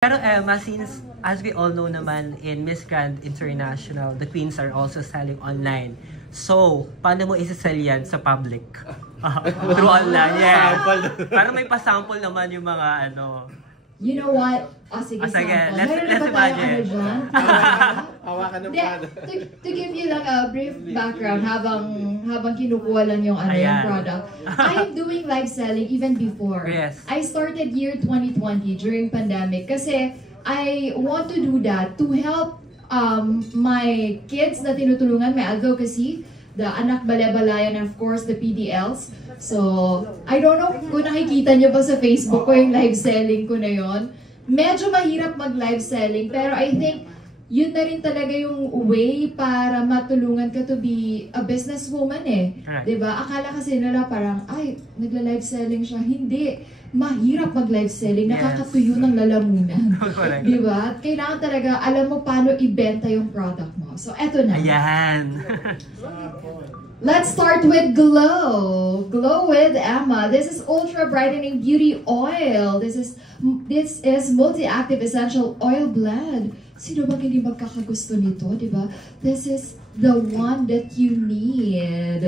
Pero Emma, since as we all know naman in Miss Grand International, the queens are also selling online. So, paano mo isa-sell yan sa public? Through online, yeah. Parang may pasample naman yung mga ano. You know what? Sige, sige, let's imagine. Hawakan ng to give you like a brief background habang kinukuha lang yung yung product. I am doing live selling even before. Yes. I started year 2020 during pandemic kasi I want to do that to help my kids na tinutulungan, my advocacy, the Anak Balebalayan, and of course the PDLs. So, I don't know kung nakikita niyo ba sa Facebook ko yung live selling ko na yon. Medyo mahirap mag-live selling, pero I think yun na rin talaga yung way para matulungan ka to be a businesswoman eh. Right. Diba? Akala kasi nila parang, ay, nagla-live selling siya. Hindi. Mahirap mag-live selling. Nakakatuyo ng lalamunan. Diba? At kailangan talaga, alam mo paano ibenta yung product mo. So, eto na. Ayan. Let's start with Glow. Glow with Emma. This is Ultra Brightening Beauty Oil. This is multi-active essential oil blend. Sino ba hindi magkakagusto nito, di ba? This is the one that you need.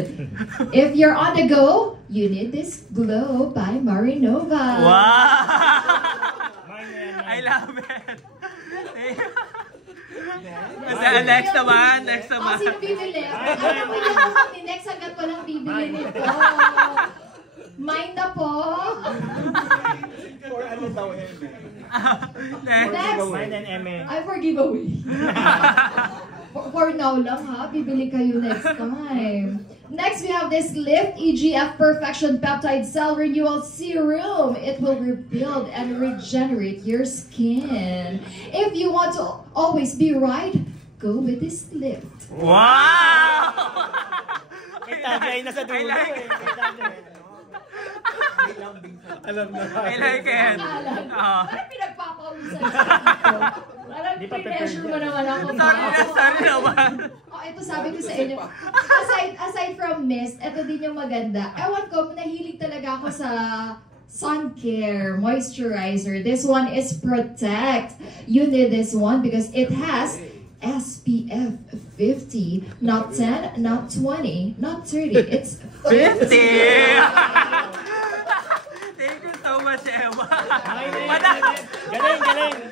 If you're on the go, you need this Glow by Marinova. Wow! I love it. Next naman. Sino bibili? Next agad ko lang bibili nito. Mind na po. For ano daw, Eme? Next. Mine and Eme. I for giveaway. For now lang ha, bibili kayo next time. Next, we have this Lift EGF Perfection Peptide Cell Renewal Serum. It will rebuild and regenerate your skin. If you want to always be right, go with this Lift. Wow! Itagay na sa dulo eh. Alam na. I like it. Parang pinagpapawisan sa akin. Parang pinessure mo naman ako. Sorry naman. Ito sabi ko sa inyo. Aside from mist, ito din yung maganda. Ewan ko, nahilig talaga ako sa sun care moisturizer. This one is Protect. You need this one because it has SPF 50, not 10, not 20, not 30. It's 50! Thank you so much, Emma. Galing, galing.